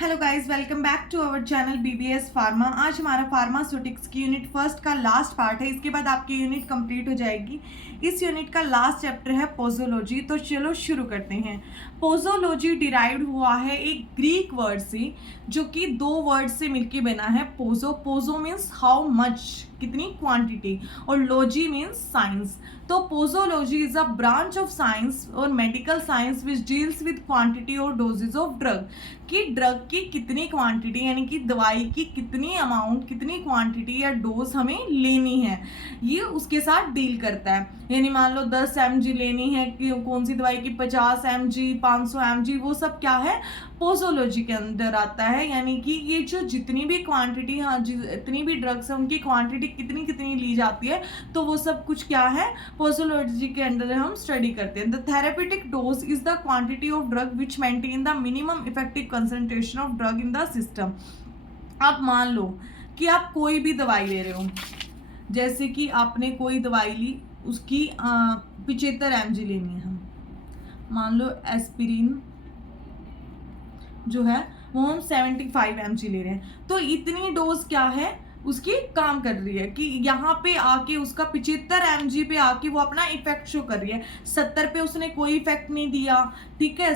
Hello guys, welcome back to our channel BBS pharma. आज हमारा pharmaceutics की unit first का लास्ट पार्ट है। इसके बाद आपकी यूनिट कंप्लीट हो जाएगी। इस यूनिट का लास्ट चैप्टर है पोजोलॉजी। तो चलो शुरू करते हैं। पोजोलॉजी डिराइव्ड हुआ है एक ग्रीक वर्ड से, जो कि दो वर्ड से मिलके बना है। पोजो मीन्स हाउ मच, कितनी क्वांटिटी, और लॉजी मीन्स साइंस। तो posology is a branch of science और medical science which deals with quantity और डोजेज ऑफ ड्रग, कि ड्रग की कितनी क्वांटिटी यानी कि दवाई की कितनी अमाउंट, कितनी क्वांटिटी या डोज हमें लेनी है, ये उसके साथ डील करता है। यानी मान लो 10 mg लेनी है कि कौन सी दवाई की, 50 mg, 500 mg, वो सब क्या है, पोजोलॉजी के अंदर आता है। यानी कि ये जो जितनी भी क्वांटिटी, हाँ जितनी भी ड्रग्स है उनकी क्वांटिटी कितनी कितनी ली जाती है, तो वो सब कुछ क्या है, पोजोलॉजी के अंदर हम स्टडी करते हैं। The therapeutic dose is the quantity of drug which maintain the minimum effective concentration of drug in the system. आप मान लो कि आप कोई भी दवाई ले रहे हो, जैसे कि आपने कोई दवाई ली, उसकी 75 mg लेनी है। हम मान लो एस्पिरिन जो है वो हम 75 mg ले रहे हैं, तो इतनी डोज क्या है उसकी काम कर रही है कि यहाँ पे आके उसका 75 mg पे आके वो अपना इफेक्ट शो कर रही है। 70 पे उसने कोई इफेक्ट नहीं दिया, ठीक है,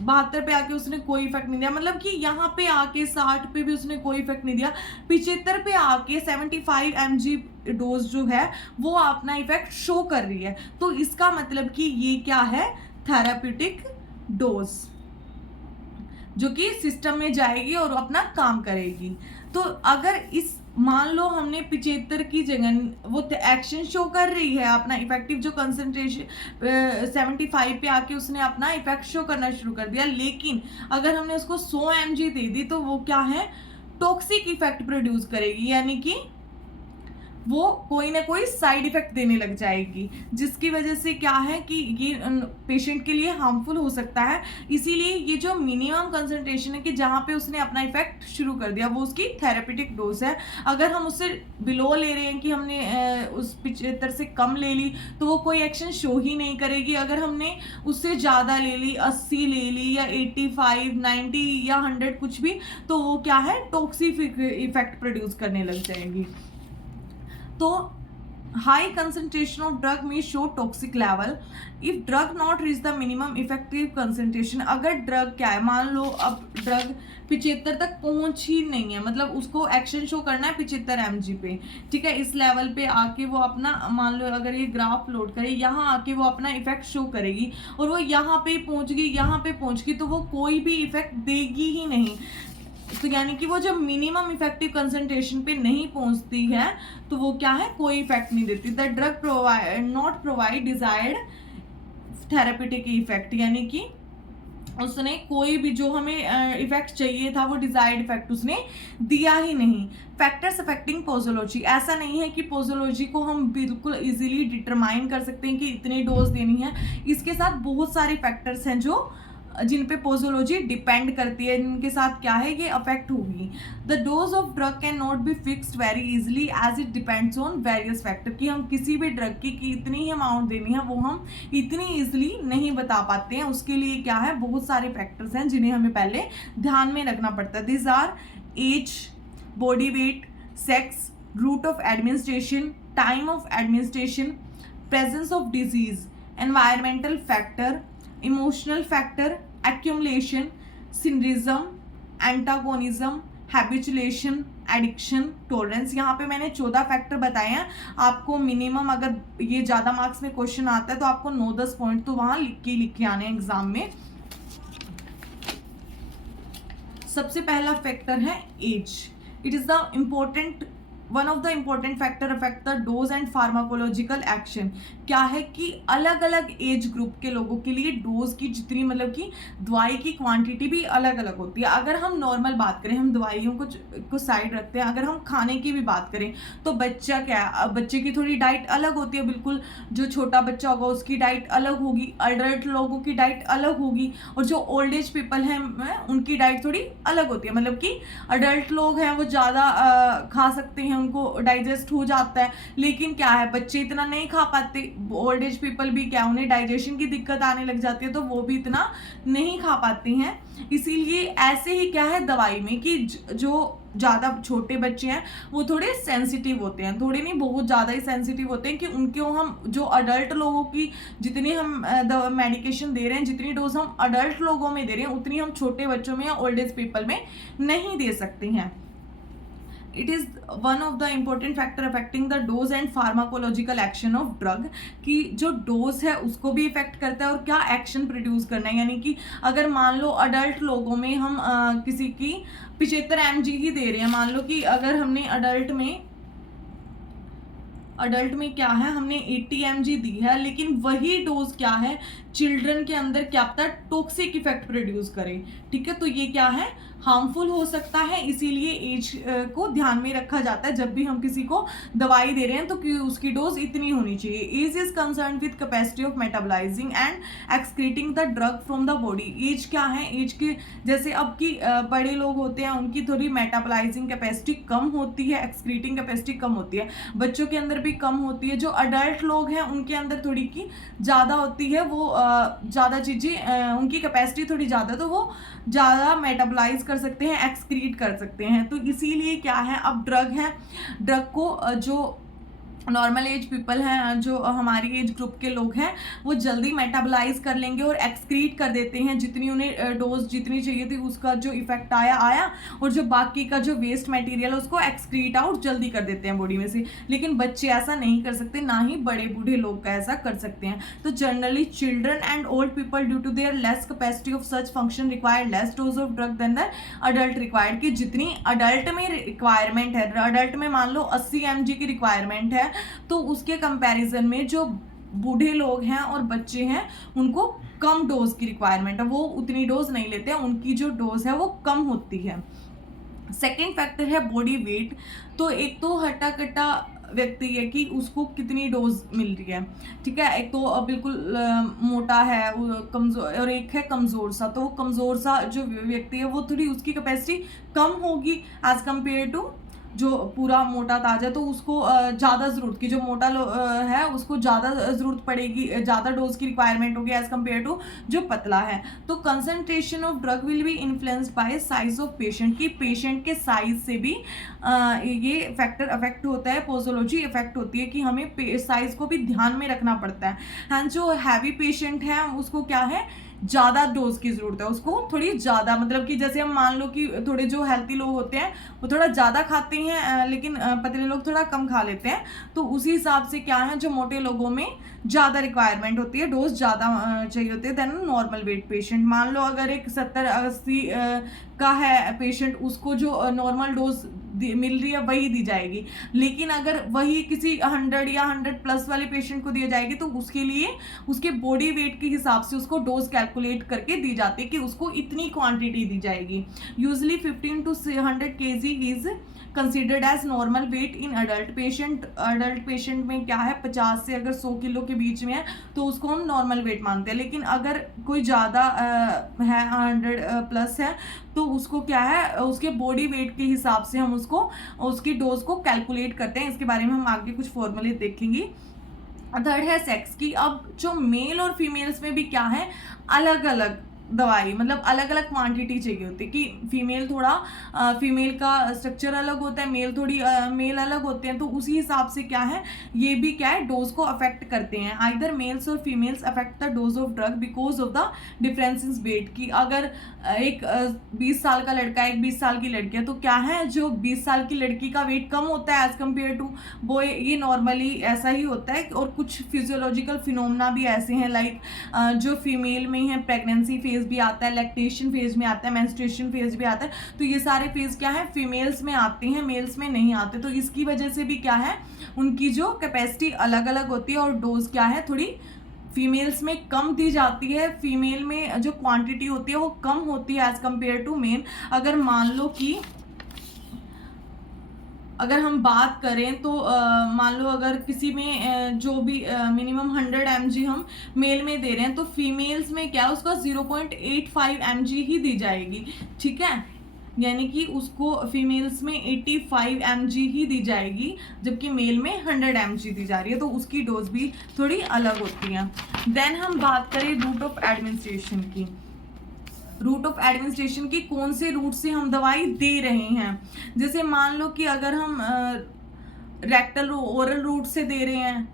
72 पे आके उसने कोई इफेक्ट नहीं दिया, मतलब कि यहाँ पे आके 60 पे भी उसने कोई इफेक्ट नहीं दिया, 75 पे आके 75 mg डोज जो है वो अपना इफेक्ट शो कर रही है। तो इसका मतलब कि ये क्या है, थेराप्यूटिक डोज, जो कि सिस्टम में जाएगी और अपना काम करेगी। तो अगर इस मान लो हमने 75 की जगह वो एक्शन शो कर रही है, अपना इफेक्टिव जो कंसंट्रेशन 75 पे आके उसने अपना इफेक्ट शो करना शुरू कर दिया, लेकिन अगर हमने उसको 100 mg दे दी तो वो क्या है, टॉक्सिक इफेक्ट प्रोड्यूस करेगी, यानी कि वो कोई ना कोई साइड इफेक्ट देने लग जाएगी, जिसकी वजह से क्या है कि ये पेशेंट के लिए हार्मफुल हो सकता है। इसीलिए ये जो मिनिमम कंसंट्रेशन है कि जहाँ पे उसने अपना इफेक्ट शुरू कर दिया, वो उसकी थेरेपेटिक डोज है। अगर हम उससे बिलो ले रहे हैं कि हमने उस 75 से कम ले ली, तो वो कोई एक्शन शो ही नहीं करेगी। अगर हमने उससे ज़्यादा ले ली, 80 ले ली या 85, 90 या 100 कुछ भी, तो वो क्या है, टॉक्सिक इफेक्ट प्रोड्यूस करने लग जाएगी। तो हाई कंसंट्रेशन ऑफ ड्रग में show toxic level if drug not reach the minimum effective concentration. अगर ड्रग क्या है, मान लो अब ड्रग 75 तक पहुंच ही नहीं है, मतलब उसको एक्शन शो करना है 75 mg पे, ठीक है, इस लेवल पे आके वो अपना, मान लो अगर ये ग्राफ लोड करे, यहाँ आके वो अपना इफेक्ट शो करेगी और वो यहाँ पे पहुंच गई, यहाँ पे पहुंच गई, तो वो कोई भी इफेक्ट देगी ही नहीं। तो यानी कि वो जब मिनिमम इफेक्टिव कंसंट्रेशन पे नहीं पहुंचती है तो वो क्या है, कोई इफेक्ट नहीं देती। The drug not provide desired therapeutic effect, यानी कि उसने कोई भी जो हमें इफेक्ट चाहिए था, वो डिजायर्ड इफेक्ट उसने दिया ही नहीं। फैक्टर्स अफेक्टिंग पोजोलॉजी, ऐसा नहीं है कि पोजोलॉजी को हम बिल्कुल इजीली डिटरमाइन कर सकते हैं कि इतनी डोज देनी है। इसके साथ बहुत सारे फैक्टर्स हैं जो जिन पे पोजोलॉजी डिपेंड करती है, जिनके साथ क्या है, ये अफेक्ट होगी। The dose of drug can not be fixed very easily as it depends on various factor, कि हम किसी भी ड्रग की इतनी ही अमाउंट देनी है वो हम इतनी इजीली नहीं बता पाते हैं। उसके लिए क्या है, बहुत सारे फैक्टर्स हैं जिन्हें हमें पहले ध्यान में रखना पड़ता है। This are age, body weight, sex, route of administration, time of administration, presence of disease, environmental factor, emotional factor, accumulation, syndrome, antagonism, habituation, addiction, tolerance. यहाँ पे मैंने 14 फैक्टर बताए हैं। आपको मिनिमम अगर ये ज़्यादा मार्क्स में क्वेश्चन आता है तो आपको 9-10 पॉइंट तो वहाँ लिख के आने एग्जाम में। सबसे पहला फैक्टर है age. It is the important one of the important factor affect the dose and pharmacological action. क्या है कि अलग अलग एज ग्रुप के लोगों के लिए डोज की जितनी, मतलब कि दवाई की क्वांटिटी भी अलग अलग होती है। अगर हम नॉर्मल बात करें, हम दवाइयों को साइड रखते हैं, अगर हम खाने की भी बात करें तो बच्चा क्या है, बच्चे की थोड़ी डाइट अलग होती है, बिल्कुल जो छोटा बच्चा होगा उसकी डाइट अलग होगी, अडल्ट लोगों की डाइट अलग होगी, और जो ओल्ड एज पीपल हैं उनकी डाइट थोड़ी अलग होती है। मतलब कि अडल्ट लोग हैं वो ज़्यादा खा सकते हैं हैं उनको डाइजेस्ट हो जाता है, लेकिन क्या है बच्चे इतना नहीं खा पाते, ओल्ड एज पीपल भी क्या उन्हें डाइजेशन की दिक्कत आने लग जाती है, तो वो भी इतना नहीं खा पाते हैं। इसीलिए ऐसे ही क्या है दवाई में कि जो ज़्यादा छोटे बच्चे हैं वो थोड़े सेंसिटिव होते हैं, थोड़े नहीं बहुत ज़्यादा ही सेंसिटिव होते हैं कि उनको हम जो अडल्ट लोगों की जितनी हम मेडिकेशन दे रहे हैं, जितनी डोज हम अडल्ट लोगों में दे रहे हैं उतनी हम छोटे बच्चों में या ओल्ड एज पीपल में नहीं दे सकते हैं। It is one of the important factor affecting the dose and pharmacological action of drug, कि जो डोज है उसको भी इफेक्ट करता है और क्या एक्शन प्रोड्यूस करना है। यानी कि अगर मान लो अडल्ट लोगों में हम किसी की 75 mg ही दे रहे हैं, मान लो कि अगर हमने अडल्ट में क्या है हमने 80 mg दी है, लेकिन वही डोज क्या है चिल्ड्रन के अंदर क्या पता टॉक्सिक इफेक्ट प्रोड्यूस करे, ठीक है, तो ये क्या है हार्मफुल हो सकता है। इसीलिए एज को ध्यान में रखा जाता है जब भी हम किसी को दवाई दे रहे हैं, तो कि उसकी डोज इतनी होनी चाहिए। Age is concern with capacity of metabolising and excreting the drug from the body. Age क्या है, एज के जैसे अब की बड़े लोग होते हैं उनकी थोड़ी मेटाबोलाइजिंग कैपेसिटी कम होती है, एक्सक्रीटिंग कैपेसिटी कम होती है, बच्चों के अंदर भी कम होती है। जो अडल्ट लोग हैं उनके अंदर थोड़ी की ज़्यादा होती है, वो ज़्यादा चीज़ें उनकी कैपेसिटी थोड़ी ज़्यादा, तो वो ज़्यादा मेटाबोलाइज कर सकते हैं, एक्सक्रीट कर सकते हैं। तो इसीलिए क्या है अब ड्रग है, ड्रग को जो नॉर्मल एज पीपल हैं, जो हमारी एज ग्रुप के लोग हैं, वो जल्दी मेटाबोलाइज कर लेंगे और एक्सक्रीट कर देते हैं, जितनी उन्हें डोज जितनी चाहिए थी उसका जो इफेक्ट आया, और जो बाकी का जो वेस्ट मटेरियल है उसको एक्सक्रीट आउट जल्दी कर देते हैं बॉडी में से। लेकिन बच्चे ऐसा नहीं कर सकते, ना ही बड़े बूढ़े लोग का ऐसा कर सकते हैं। तो generally children and old people due to their less capacity of such function require less dose of drug than the adult required, कि जितनी अडल्ट में रिक्वायरमेंट है, अडल्ट में मान लो 80 mg की रिक्वायरमेंट है, तो उसके कंपैरिजन में जो बूढ़े लोग हैं और बच्चे हैं उनको कम डोज की रिक्वायरमेंट है, वो उतनी डोज नहीं लेते हैं, उनकी जो डोज है वो कम होती है। सेकेंड फैक्टर है बॉडी वेट। तो एक तो हट्टा कट्टा व्यक्ति है कि उसको कितनी डोज मिल रही है, ठीक है, एक तो बिल्कुल मोटा है कमजोर, और एक है कमजोर सा। तो कमजोर सा जो व्यक्ति है वो थोड़ी उसकी कैपेसिटी कम होगी एज कम्पेयर टू जो पूरा मोटा ताजा, तो उसको ज़्यादा ज़रूरत की, जो मोटा है उसको ज़्यादा ज़रूरत पड़ेगी, ज़्यादा डोज की रिक्वायरमेंट होगी एज़ कम्पेयर टू जो पतला है। तो concentration of drug will be influenced by size of patient, की पेशेंट के साइज से भी ये फैक्टर अफेक्ट होता है, पोजोलॉजी इफेक्ट होती है कि हमें साइज को भी ध्यान में रखना पड़ता है। हाँ, जो हैवी पेशेंट है उसको क्या है ज़्यादा डोज की ज़रूरत है, उसको थोड़ी ज़्यादा, मतलब कि जैसे हम मान लो कि थोड़े जो हेल्थी लोग होते हैं वो थोड़ा ज़्यादा खाते हैं, लेकिन पतले लोग थोड़ा कम खा लेते हैं, तो उसी हिसाब से क्या है जो मोटे लोगों में ज़्यादा रिक्वायरमेंट होती है, डोज ज़्यादा चाहिए होती है देन नॉर्मल वेट पेशेंट। मान लो अगर एक 70-80 का है पेशेंट, उसको जो नॉर्मल डोज मिल रही है वही दी जाएगी, लेकिन अगर वही किसी 100 या 100+ वाले पेशेंट को दी जाएगी तो उसके लिए उसके बॉडी वेट के हिसाब से उसको डोज कैलकुलेट करके दी जाती है कि उसको इतनी क्वांटिटी दी जाएगी। Usually 15 to 100 kg is considered as normal weight in adult patient. Adult patient में क्या है 50 से अगर 100 किलो के बीच में है तो उसको हम नॉर्मल वेट मानते हैं, लेकिन अगर कोई ज़्यादा है 100+ है तो उसको क्या है उसके बॉडी वेट के हिसाब से हम उसको उसकी डोज को कैलकुलेट करते हैं। इसके बारे में हम आगे कुछ फॉर्मूले देखेंगे। थर्ड है सेक्स की। अब जो मेल और फीमेल्स में भी क्या है अलग अलग दवाई, मतलब अलग अलग क्वांटिटी चाहिए होती है, कि फीमेल थोड़ा फीमेल का स्ट्रक्चर अलग होता है, मेल थोड़ी मेल अलग होते हैं, तो उसी हिसाब से क्या है ये भी क्या है डोज को अफेक्ट करते हैं। आइदर मेल्स और females affect the dose of drug because of the difference in weight. की अगर एक 20 साल का लड़का है, एक 20 साल की लड़की है, तो क्या है जो 20 साल की लड़की का वेट कम होता है एज कम्पेयर टू बॉय, ये नॉर्मली ऐसा ही होता है। और कुछ फिजियोलॉजिकल फिनोमेना भी ऐसे हैं, लाइक जो फीमेल में है प्रेगनेंसी फेज भी आता है, लैक्टेशन फेज में आता है, मेंस्ट्रुएशन फेज भी आता है, तो ये सारे फेज क्या है फीमेल्स में आते हैं, मेल्स में नहीं आते। तो इसकी वजह से भी क्या है उनकी जो कैपेसिटी अलग अलग होती है और डोज क्या है थोड़ी फीमेल्स में कम दी जाती है। फीमेल में जो क्वांटिटी होती है वो कम होती है एज कम्पेयर टू मेल। अगर मान लो कि अगर हम बात करें तो मान लो अगर किसी में जो भी मिनिमम 100 mg हम मेल में दे रहे हैं तो फीमेल्स में क्या उसका 0.85 mg ही दी जाएगी, ठीक है। यानी कि उसको फीमेल्स में 85 mg ही दी जाएगी, जबकि मेल में 100 mg दी जा रही है, तो उसकी डोज भी थोड़ी अलग होती है। देन हम बात करें रूट ऑफ एडमिनिस्ट्रेशन की। रूट ऑफ एडमिनिस्ट्रेशन की कौन से रूट से हम दवाई दे रहे हैं। जैसे मान लो कि अगर हम रेक्टल ओरल रूट से दे रहे हैं,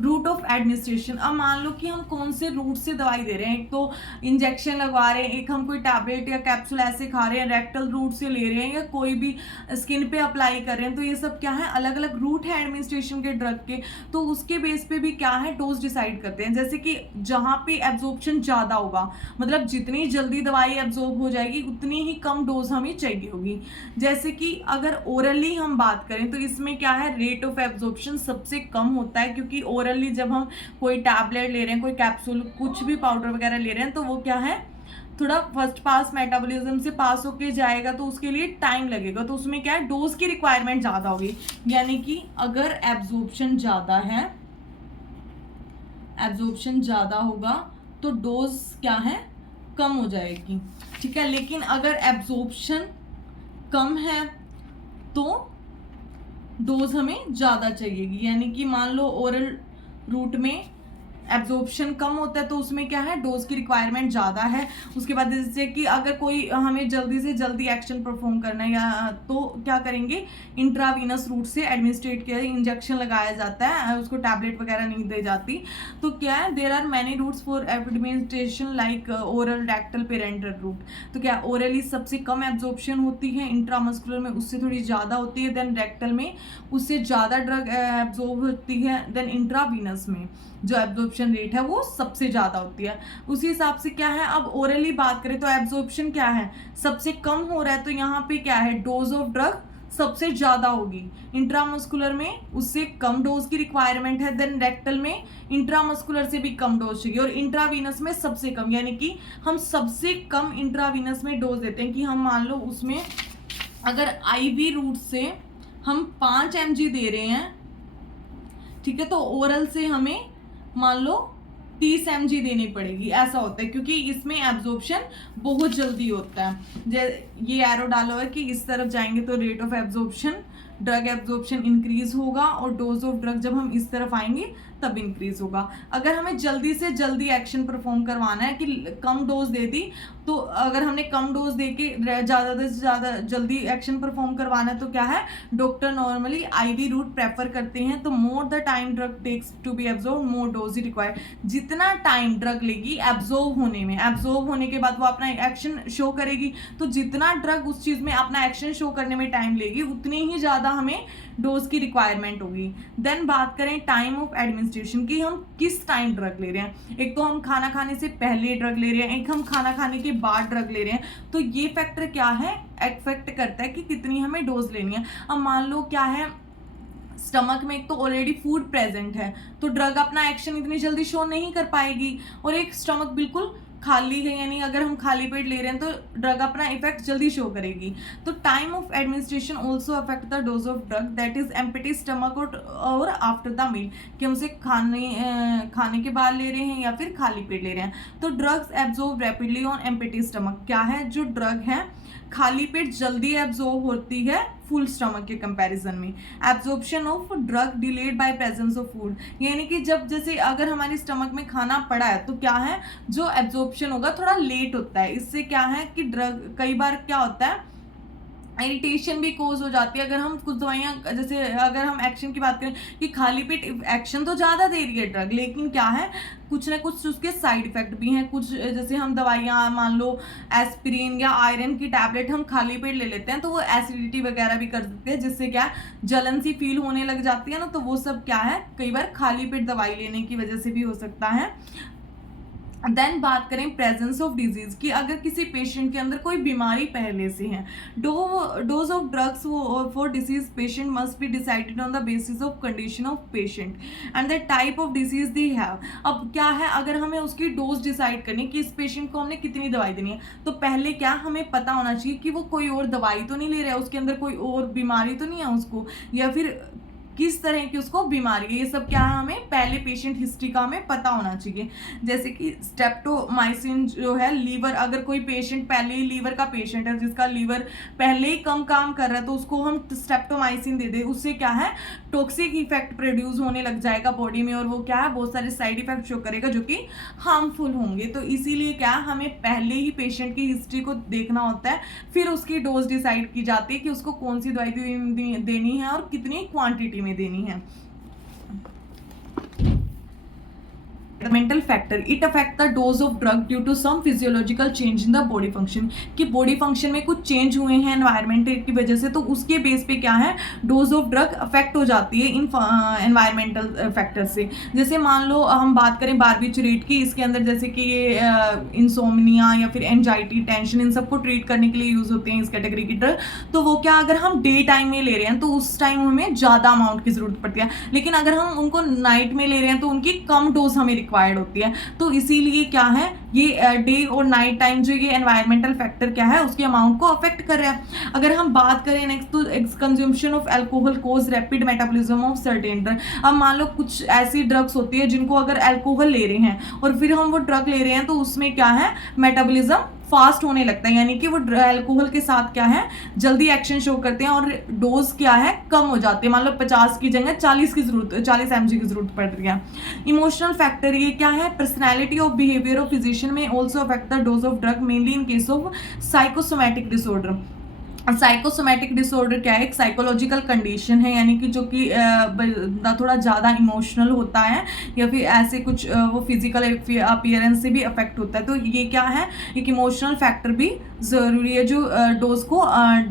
रूट ऑफ एडमिनिस्ट्रेशन। अब मान लो कि हम कौन से रूट से दवाई दे रहे हैं, एक तो इंजेक्शन लगवा रहे हैं, एक हम कोई टैबलेट या कैप्सूल ऐसे खा रहे हैं, रेक्टल रूट से ले रहे हैं, या कोई भी स्किन पे अप्लाई कर रहे हैं, तो ये सब क्या है, अलग अलग रूट है एडमिनिस्ट्रेशन के ड्रग के। तो उसके बेस पे भी क्या है, डोज डिसाइड करते हैं। जैसे कि जहाँ पे एब्जॉर्प्शन ज़्यादा होगा, मतलब जितनी जल्दी दवाई एब्जॉर्ब हो जाएगी उतनी ही कम डोज हमें चाहिए होगी। जैसे कि अगर ओरली हम बात करें तो इसमें क्या है, रेट ऑफ एब्जॉर्प्शन सबसे कम होता है, क्योंकि ओरली जब हम कोई टैबलेट ले रहे हैं, कोई कैप्सूल, कुछ भी पाउडर वगैरह ले रहे हैं, तो वो क्या है, थोड़ा फर्स्ट पास मेटाबॉलिज्म से पास होके जाएगा, तो उसके लिए टाइम लगेगा, तो उसमें क्या है, डोज की रिक्वायरमेंट ज़्यादा होगी। यानी कि अगर एब्जॉर्प्शन ज़्यादा है, एब्जॉर्प्शन ज़्यादा होगा तो डोज क्या है, कम हो जाएगी, ठीक है। लेकिन अगर एब्जॉर्प्शन कम है तो डोज हमें ज़्यादा चाहिएगी। यानी कि मान लो ओरल रूट में एब्जॉर्प्शन कम होता है तो उसमें क्या है, डोज की रिक्वायरमेंट ज़्यादा है। उसके बाद जैसे कि अगर कोई हमें जल्दी से जल्दी एक्शन परफॉर्म करना है, या तो क्या करेंगे, इंट्रावीनस रूट से एडमिनिस्ट्रेट किया, इंजेक्शन लगाया जाता है, उसको टैबलेट वगैरह नहीं दी जाती। तो क्या है, there are many routes for administration like oral, rectal, parental route. तो क्या ओरली सबसे कम एब्जॉर्प्शन होती है, इंट्रामस्कुलर में उससे थोड़ी ज़्यादा होती है, देन रेक्टल में उससे ज़्यादा ड्रग एब्जॉर्ब होती है, देन इंट्रावीनस में जो एब्जॉर्प्शन रेट है वो सबसे ज़्यादा होती है। उसी हिसाब से क्या है, अब ओरली बात करें तो एब्जॉर्प्शन क्या है, सबसे कम हो रहा है, तो यहाँ पे क्या है, डोज ऑफ ड्रग सबसे ज़्यादा होगी। इंट्रामस्कुलर में उससे कम डोज की रिक्वायरमेंट है, देन रेक्टल में इंट्रामस्कुलर से भी कम डोज चाहिए, और इंट्रावीनस में सबसे कम। यानी कि हम सबसे कम इंट्रावीनस में डोज देते हैं, कि हम मान लो उसमें अगर IV रूट से हम 5 mg दे रहे हैं, ठीक है, तो ओरल से हमें मान लो 30 mg देनी पड़ेगी, ऐसा होता है, क्योंकि इसमें एब्जॉर्प्शन बहुत जल्दी होता है। ये एरो डाला हुआ है कि इस तरफ जाएंगे तो rate of absorption, drug absorption increase होगा, और डोज ऑफ ड्रग जब हम इस तरफ आएंगे तब इंक्रीज होगा। अगर हमें जल्दी से जल्दी एक्शन परफॉर्म करवाना है, कि कम डोज दे दी, तो अगर हमने कम डोज दे के ज़्यादा से ज़्यादा जल्दी एक्शन परफॉर्म करवाना है, तो क्या है, doctor normally IV route prefer करते हैं। तो more the time drug takes to be absorb, more dose ही रिक्वायर्ड। जितना टाइम ड्रग लेगी एब्जॉर्ब होने में, एब्जॉर्ब होने के बाद वो अपना एक्शन शो करेगी, तो जितना ड्रग उस चीज़ में अपना एक्शन शो करने में टाइम लेगी, उतनी ही ज़्यादा हमें डोज की रिक्वायरमेंट होगी। देन बात करें टाइम ऑफ एडमिनिस्ट्रेशन की, हम किस टाइम ड्रग ले रहे हैं। एक तो हम खाना खाने से पहले ड्रग ले रहे हैं, एक हम खाना खाने के बाद ड्रग ले रहे हैं। तो ये फैक्टर क्या है, इफेक्ट करता है कि कितनी हमें डोज लेनी है। अब मान लो क्या है, स्टमक में एक तो ऑलरेडी फूड प्रेजेंट है, तो ड्रग अपना एक्शन इतनी जल्दी शो नहीं कर पाएगी, और एक स्टमक बिल्कुल खाली है, यानी अगर हम खाली पेट ले रहे हैं तो ड्रग अपना इफेक्ट जल्दी शो करेगी। तो time of administration also affect the dose of drug, that is empty stomach और आफ्टर द मील, कि हम उसे खाने के बाद ले रहे हैं या फिर खाली पेट ले रहे हैं। तो drugs absorb rapidly on empty stomach, क्या है, जो ड्रग है खाली पेट जल्दी एब्जॉर्ब होती है फुल स्टमक के कंपैरिजन में। Absorption of drug delayed by presence of food, यानी कि जब जैसे अगर हमारे स्टमक में खाना पड़ा है तो क्या है, जो एब्जॉर्प्शन होगा थोड़ा लेट होता है। इससे क्या है कि ड्रग कई बार क्या होता है, इरिटेशन भी कोज हो जाती है। अगर हम कुछ दवाइयाँ, जैसे अगर हम एक्शन की बात करें कि खाली पेट एक्शन तो ज़्यादा दे रही है ड्रग, लेकिन क्या है, कुछ ना कुछ उसके साइड इफेक्ट भी हैं। कुछ जैसे हम दवाइयाँ मान लो एस्पिरिन या आयरन की टैबलेट हम खाली पेट ले लेते हैं, तो वो एसिडिटी वगैरह भी कर देते हैं, जिससे क्या जलन सी फील होने लग जाती है ना। तो वो सब क्या है, कई बार खाली पेट दवाई लेने की वजह से भी हो सकता है। देन बात करें प्रेजेंस ऑफ डिजीज की, अगर किसी पेशेंट के अंदर कोई बीमारी पहले से है, dose of drugs for disease patient must be decided on the basis of condition of patient and the type of disease they have. अब क्या है, अगर हमें उसकी डोज डिसाइड करनी कि इस पेशेंट को हमने कितनी दवाई देनी है, तो पहले क्या हमें पता होना चाहिए कि वो कोई और दवाई तो नहीं ले रहा है, उसके अंदर कोई और बीमारी तो नहीं है उसको, या फिर किस तरह की उसको बीमारी है, ये सब क्या है हमें पहले पेशेंट हिस्ट्री का हमें पता होना चाहिए। जैसे कि स्ट्रेप्टोमाइसिन जो है लीवर, अगर कोई पेशेंट पहले ही लीवर का पेशेंट है जिसका लीवर पहले ही कम काम कर रहा है तो उसको हम स्ट्रेप्टोमाइसिन दे दें, उससे क्या है टॉक्सिक इफेक्ट प्रोड्यूस होने लग जाएगा बॉडी में और वो क्या है बहुत सारे साइड इफेक्ट शो करेगा जो कि हार्मफुल होंगे। तो इसीलिए क्या हमें पहले ही पेशेंट की हिस्ट्री को देखना होता है, फिर उसकी डोज डिसाइड की जाती है कि उसको कौन सी दवाई देनी है और कितनी क्वांटिटी में देनी है। Mental factor, it affect the dose of drug due to some physiological change in the body function, कि बॉडी फंक्शन में कुछ चेंज हुए हैं एनवायरमेंट की वजह से, तो उसके बेस पे क्या है डोज ऑफ ड्रग अफेक्ट हो जाती है इन एनवायरमेंटल फैक्टर से। जैसे मान लो हम बात करें बार्बिचुरेट की, इसके अंदर जैसे कि ये इंसोमनिया या फिर एंजाइटी, टेंशन, इन सबको ट्रीट करने के लिए यूज होते हैं इस कैटेगरी की ड्रग। तो वो क्या अगर हम डे टाइम में ले रहे हैं तो उस टाइम हमें ज़्यादा अमाउंट की जरूरत पड़ती है, लेकिन अगर हम उनको नाइट में ले रहे हैं तो उनकी कम डोज हमें रिक्वायर्ड होती है। तो इसीलिए क्या है ये डे और नाइट टाइम जो ये एनवायरमेंटल फैक्टर क्या है उसके अमाउंट को अफेक्ट कर रहा है। अगर हम बात करें नेक्स्ट तो consumption of alcohol causes rapid metabolism of certain drug. अब मान लो कुछ ऐसी ड्रग्स होती है जिनको अगर अल्कोहल ले रहे हैं और फिर हम वो ड्रग ले रहे हैं तो उसमें क्या है मेटाबॉलिज्म फास्ट होने लगता है, यानी कि वो अल्कोहल के साथ क्या है जल्दी एक्शन शो करते हैं और डोज क्या है कम हो जाते हैं। मान लो 50 की जगह 40 mg की जरूरत पड़ रही है। इमोशनल फैक्टर ये क्या है personality of behaviour of physician में also affect the dose of drug mainly in case of psychosomatic disorder. Psychosomatic disorder क्या है एक साइकोलॉजिकल कंडीशन है, यानी कि जो कि बंदा थोड़ा ज़्यादा इमोशनल होता है या फिर ऐसे कुछ वो फिजिकल अपीयरेंस से भी अफेक्ट होता है। तो ये क्या है एक इमोशनल फैक्टर भी ज़रूरी है जो डोज को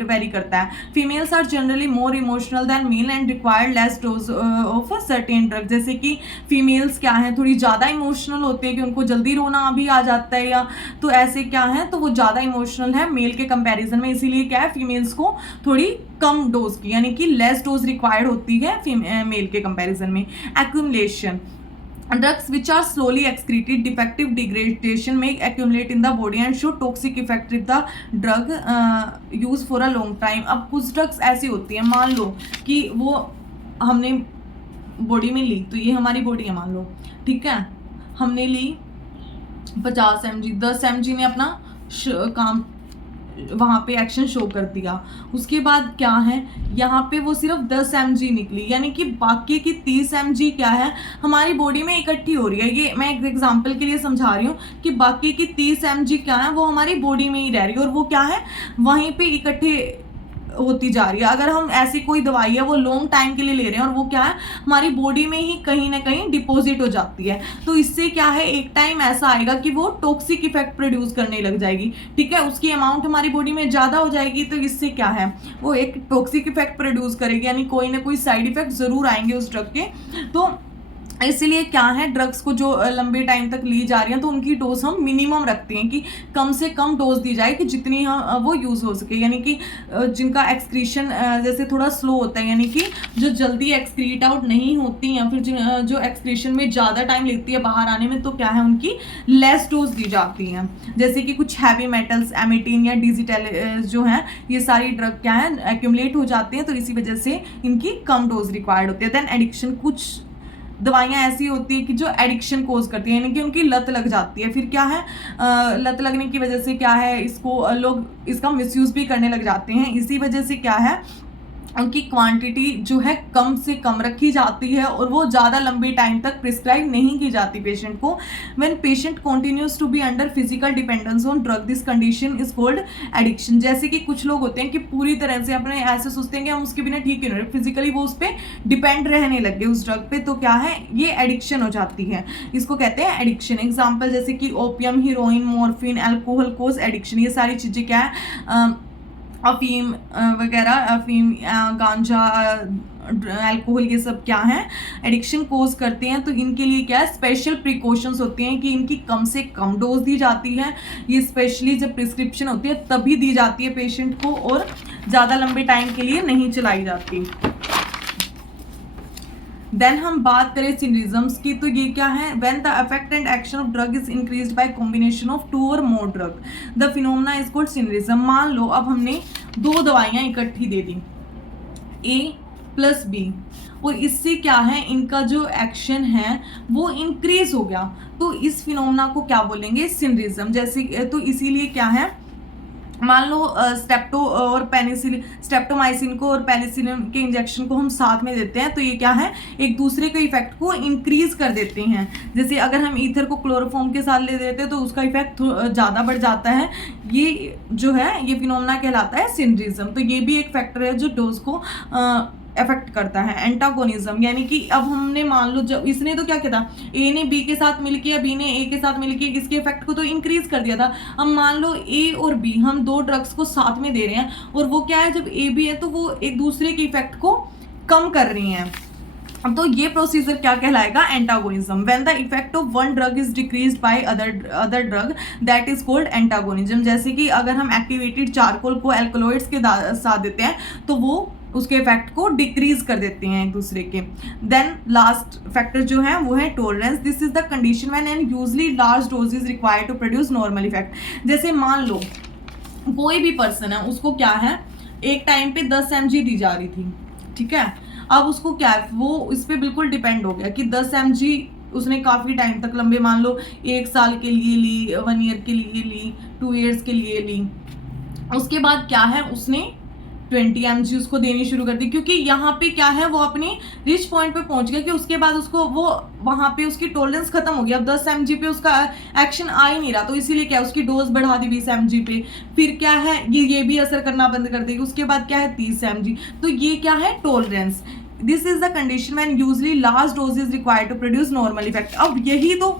वेरी करता है। Females are generally more emotional than male and required less dose of certain drug. जैसे कि फीमेल्स क्या है थोड़ी ज़्यादा इमोशनल होते हैं कि उनको जल्दी रोना भी आ जाता है, या तो ऐसे क्या है तो वो ज़्यादा इमोशनल है मेल के कंपैरिजन में, इसीलिए क्या है फीमेल्स को थोड़ी कम डोज की यानी कि लेस डोज रिक्वायर्ड होती है मेल के कंपैरिजन में। Accumulation, drugs which are slowly excreted defective degradation may accumulate in the body and show toxic effect if the drug used for a long time। अब कुछ drugs ऐसी होती है मान लो कि वो हमने बॉडी में ली, तो ये हमारी बॉडी है मान लो, ठीक है हमने ली 50 mg, 10 mg ने अपना काम वहाँ पे एक्शन शो कर दिया, उसके बाद क्या है यहाँ पे वो सिर्फ 10 mg निकली, यानी कि बाकी की 30 mg क्या है हमारी बॉडी में इकट्ठी हो रही है। ये मैं एक एग्जांपल के लिए समझा रही हूँ कि बाकी की 30 mg क्या है वो हमारी बॉडी में ही रह रही है और वो क्या है वहीं पे इकट्ठे होती जा रही है। अगर हम ऐसी कोई दवाई है वो लॉन्ग टाइम के लिए ले रहे हैं और वो क्या है हमारी बॉडी में ही कहीं ना कहीं डिपॉजिट हो जाती है, तो इससे क्या है एक टाइम ऐसा आएगा कि वो टॉक्सिक इफेक्ट प्रोड्यूस करने लग जाएगी, ठीक है उसकी अमाउंट हमारी बॉडी में ज़्यादा हो जाएगी, तो इससे क्या है वो एक टॉक्सिक इफेक्ट प्रोड्यूस करेगी, यानी कोई ना कोई साइड इफेक्ट ज़रूर आएंगे उस ड्रग के। तो इसलिए क्या है ड्रग्स को जो लंबे टाइम तक ली जा रही हैं तो उनकी डोज हम मिनिमम रखते हैं कि कम से कम डोज दी जाए कि जितनी हम वो यूज़ हो सके, यानी कि जिनका एक्सक्रीशन जैसे थोड़ा स्लो होता है, यानी कि जो जल्दी एक्सक्रीट आउट नहीं होती या फिर जो एक्सक्रीशन में ज़्यादा टाइम लेती है बाहर आने में, तो क्या है उनकी लेस डोज दी जाती हैं। जैसे कि कुछ हैवी मेटल्स एमिटीन या डिजिटल जो हैं ये सारी ड्रग क्या है एक्यूमुलेट हो जाते हैं, तो इसी वजह से इनकी कम डोज रिक्वायर्ड होती है। दैन एडिक्शन, कुछ दवाइयाँ ऐसी होती है कि जो एडिक्शन कोज करती है, यानी कि उनकी लत लग जाती है, फिर क्या है लत लगने की वजह से क्या है इसको लोग इसका मिसयूज़ भी करने लग जाते हैं, इसी वजह से क्या है उनकी क्वांटिटी जो है कम से कम रखी जाती है और वो ज़्यादा लंबी टाइम तक प्रिस्क्राइब नहीं की जाती पेशेंट को। When patient continues to be under physical dependence on drug this condition is called addiction. जैसे कि कुछ लोग होते हैं कि पूरी तरह से अपने ऐसे सोचते हैं कि हम उसके बिना ठीक ही नहीं, फिजिकली वो उस पर डिपेंड रहने लग गए उस ड्रग पे, तो क्या है ये एडिक्शन हो जाती है, इसको कहते हैं एडिक्शन। एग्जाम्पल जैसे कि ओपियम, हीरोइन, मॉर्फिन, अल्कोहल कोज एडिक्शन, ये सारी चीज़ें क्या है अफीम वगैरह, अफीम, गांजा, अल्कोहल, ये सब क्या है एडिक्शन कोज करते हैं। तो इनके लिए क्या है स्पेशल प्रिकॉशंस होती हैं कि इनकी कम से कम डोज दी जाती है, ये स्पेशली जब प्रिस्क्रिप्शन होती है तभी दी जाती है पेशेंट को और ज़्यादा लंबे टाइम के लिए नहीं चलाई जाती। देन हम बात करें सिंड्रोम्स की, तो ये क्या है when the effect and action of drug is increased by combination of 2 और मोर drug the phenomena is called syndrome. मान लो अब हमने 2 दवाइयाँ इकट्ठी दे दी A + B और इससे क्या है, इनका जो एक्शन है वो इंक्रीज हो गया, तो इस फिनोमेना को क्या बोलेंगे, सिनरिज्म। जैसे तो इसीलिए क्या है, मान लो स्टेप्टो और पेनिसिलिन, स्टेप्टोमाइसिन को और पेनिसिलिन के इंजेक्शन को हम साथ में देते हैं, तो ये क्या है, एक दूसरे के इफेक्ट को इंक्रीज कर देते हैं। जैसे अगर हम ईथर को क्लोरोफॉर्म के साथ ले देते हैं तो उसका इफेक्ट ज़्यादा बढ़ जाता है। ये जो है ये फिनोमेना कहलाता है सिनरिज्म। तो ये भी एक फैक्टर है जो डोज को इफेक्ट करता है। एंटागोनिज्म यानी कि अब हमने मान लो, जब इसने तो क्या किया था, ए ने बी के साथ मिलके या बी ने ए के साथ मिलके इसके इफेक्ट को तो इंक्रीज कर दिया था। अब मान लो ए और बी हम दो ड्रग्स को साथ में दे रहे हैं और वो क्या है, जब ए बी है तो वो एक दूसरे के इफेक्ट को कम कर रही हैं। तो ये प्रोसीजर क्या कहलाएगा, antagonism. When the effect of one drug is decreased by other drug that is called antagonism. जैसे कि अगर हम एक्टिवेटेड चारकोल को एल्कलॉइड्स के साथ देते हैं तो वो उसके इफेक्ट को डिक्रीज कर देते हैं एक दूसरे के। देन लास्ट फैक्टर जो है वो है tolerance. This is the condition when an usually large dose is required to produce normal effect. जैसे मान लो कोई भी पर्सन है, उसको क्या है, एक टाइम पे 10 mg दी जा रही थी, ठीक है। अब उसको क्या है, वो इस पे बिल्कुल डिपेंड हो गया कि 10 mg उसने काफ़ी टाइम तक, लंबे मान लो 1 साल के लिए ली, 1 ईयर के लिए ली, 2 ईयर्स के लिए ली। उसके बाद क्या है, उसने 20 mg उसको देनी शुरू कर दी, क्योंकि यहाँ पे क्या है, वो अपनी रिच पॉइंट पे पहुंच गया कि उसके बाद उसको वो वहाँ पे उसकी टॉलरेंस खत्म हो गई। अब 10 mg पे उसका एक्शन आ ही नहीं रहा, तो इसीलिए क्या, उसकी डोज बढ़ा दी 20 mg पे। फिर क्या है, ये भी असर करना बंद कर देगी। उसके बाद क्या है, 30 mg। तो ये क्या है, tolerance. This is the condition when usually large dose is required to produce normal effect. अब यही तो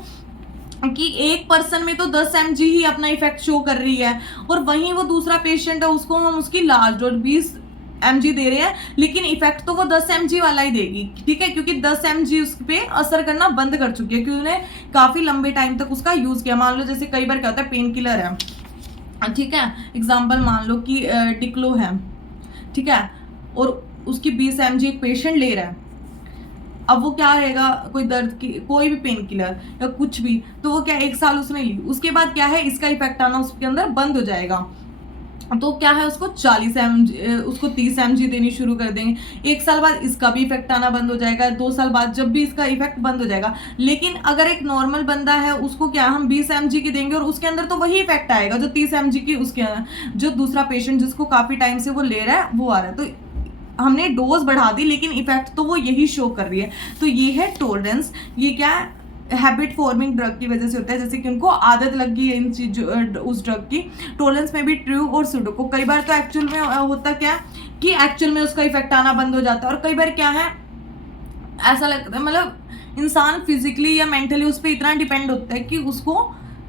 कि एक पर्सन में तो 10 mg ही अपना इफेक्ट शो कर रही है, और वहीं वो दूसरा पेशेंट है, उसको हम उसकी लार्ज डोज 20 mg दे रहे हैं, लेकिन इफेक्ट तो वो 10 mg वाला ही देगी, ठीक है, क्योंकि 10 mg उस पे असर करना बंद कर चुकी है, क्योंकि उन्हें काफी लंबे टाइम तक उसका यूज किया। मान लो जैसे कई बार क्या होता है, पेन किलर है, ठीक है, एग्जाम्पल मान लो कि डिक्लो है, ठीक है, और उसकी 20 mg एक पेशेंट ले रहा है। अब वो क्या रहेगा, कोई दर्द की कोई भी पेन किलर या कुछ भी, तो वो क्या 1 साल उसने ली, उसके बाद क्या है, इसका इफेक्ट आना उसके अंदर बंद हो जाएगा। तो क्या है, उसको 40 mg, उसको 30 mg देनी शुरू कर देंगे। 1 साल बाद इसका भी इफेक्ट आना बंद हो जाएगा, 2 साल बाद जब भी इसका इफेक्ट बंद हो जाएगा। लेकिन अगर एक नॉर्मल बंदा है, उसको क्या हम 20 mg की देंगे और उसके अंदर तो वही इफेक्ट आएगा जो 30 mg की उसके अंदर, जो दूसरा पेशेंट जिसको काफी टाइम से वो ले रहा है वो आ रहा है। तो हमने डोज बढ़ा दी लेकिन इफेक्ट तो वो यही शो कर रही है। तो ये है टॉलरेंस। ये क्या है, हैबिट फॉर्मिंग ड्रग की वजह से होता है, जैसे कि उनको आदत लग गई है इन चीज उस ड्रग की। टॉलरेंस में भी ट्रू और सूडो को कई बार तो एक्चुअल में होता क्या कि एक्चुअल में उसका इफेक्ट आना बंद हो जाता है, और कई बार क्या है, ऐसा लगता है, मतलब इंसान फिजिकली या मेंटली उस पर इतना डिपेंड होता है कि उसको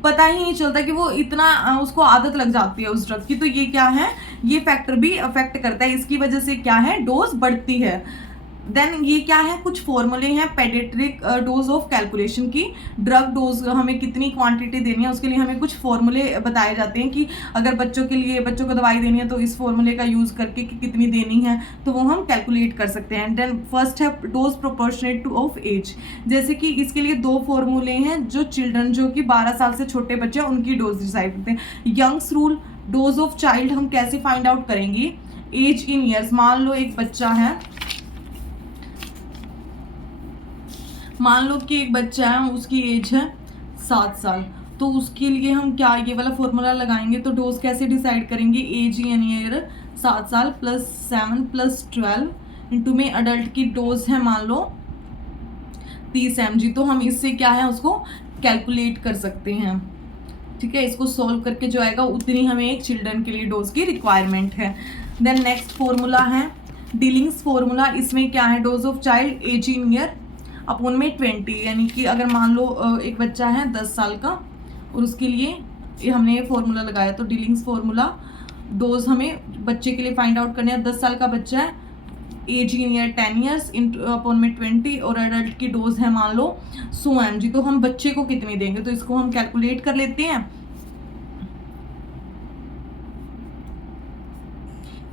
पता ही नहीं चलता कि वो इतना उसको आदत लग जाती है उस ड्रग की। तो ये क्या है, ये फैक्टर भी अफेक्ट करता है, इसकी वजह से क्या है, डोज बढ़ती है। देन ये क्या है, कुछ फॉर्मूले हैं पेडियाट्रिक डोज ऑफ कैलकुलेशन की। ड्रग डोज हमें कितनी क्वांटिटी देनी है उसके लिए हमें कुछ फॉर्मूले बताए जाते हैं कि अगर बच्चों को दवाई देनी है तो इस फॉर्मूले का यूज़ करके कि कितनी देनी है, तो वो हम कैलकुलेट कर सकते हैं। देन फर्स्ट है dose proportionate to of age. जैसे कि इसके लिए 2 फॉर्मूले हैं, जो चिल्ड्रन जो कि 12 साल से छोटे बच्चे हैं उनकी डोज डिसाइड करते हैं। Young's rule, dose of child हम कैसे फाइंड आउट करेंगे, एज इन ईयर्स। मान लो एक बच्चा है, मान लो कि एक बच्चा है, उसकी एज है 7 साल, तो उसके लिए हम क्या ये वाला फॉर्मूला लगाएंगे। तो डोज कैसे डिसाइड करेंगे, एज इन ईयर 7 साल प्लस 7 प्लस 12 इंटू में अडल्ट की डोज है मान लो 30 mg। तो हम इससे क्या है उसको कैलकुलेट कर सकते हैं, ठीक है। इसको सॉल्व करके जो आएगा उतनी हमें एक चिल्ड्रन के लिए डोज की रिक्वायरमेंट है। देन नेक्स्ट फॉर्मूला है डीलिंग्स फॉर्मूला। इसमें क्या है, dose of child age in year upon में 20, यानी कि अगर मान लो एक बच्चा है 10 साल का और उसके लिए हमने ये फॉर्मूला लगाया, तो डीलिंग्स फॉर्मूला डोज हमें बच्चे के लिए फाइंड आउट करने हैं। 10 साल का बच्चा है, age in year 10 years upon में 20, और एडल्ट की डोज है मान लो 100 mg। तो हम बच्चे को कितनी देंगे, तो इसको हम कैलकुलेट कर लेते हैं।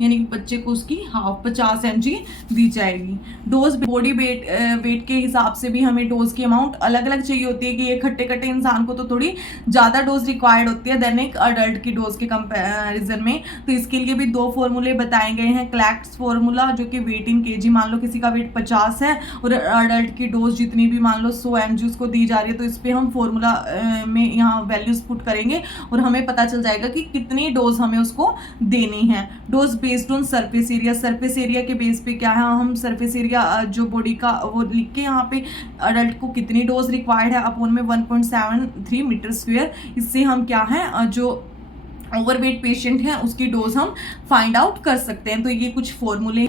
यानी कि बच्चे को उसकी हाफ 50 mg दी जाएगी। डोज बॉडी वेट के हिसाब से भी हमें डोज की अमाउंट अलग अलग चाहिए होती है कि एक खट्टे खट्टे इंसान को तो थोड़ी ज़्यादा डोज रिक्वायर्ड होती है देन एक अडल्ट की डोज के कंपैरिजन में। तो इसके लिए भी 2 फॉर्मूले बताए गए हैं। क्लैक्स फॉर्मूला जो कि वेट इन केजी, मान लो किसी का वेट 50 है और अडल्ट की डोज जितनी भी मान लो 100 mg उसको दी जा रही है, तो इस पर हम फॉर्मूला में यहाँ वैल्यूज पुट करेंगे और हमें पता चल जाएगा कि कितनी डोज हमें उसको देनी है। Dose based on surface area, surface area के बेस पे क्या है, हम सरफेस एरिया जो बॉडी का वो लिख के यहाँ पे अडल्ट को कितनी डोज रिक्वायर्ड है अपॉन में 1.73 मीटर स्क्वायर, इससे हम क्या है जो ओवरवेट पेशेंट है उसकी डोज हम फाइंड आउट कर सकते हैं। तो ये कुछ फॉर्मूले।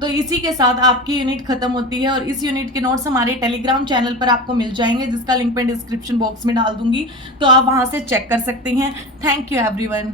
तो इसी के साथ आपकी यूनिट खत्म होती है और इस यूनिट के नोट्स हमारे टेलीग्राम चैनल पर आपको मिल जाएंगे, जिसका लिंक मैं डिस्क्रिप्शन बॉक्स में डाल दूंगी, तो आप वहां से चेक कर सकते हैं। Thank you everyone.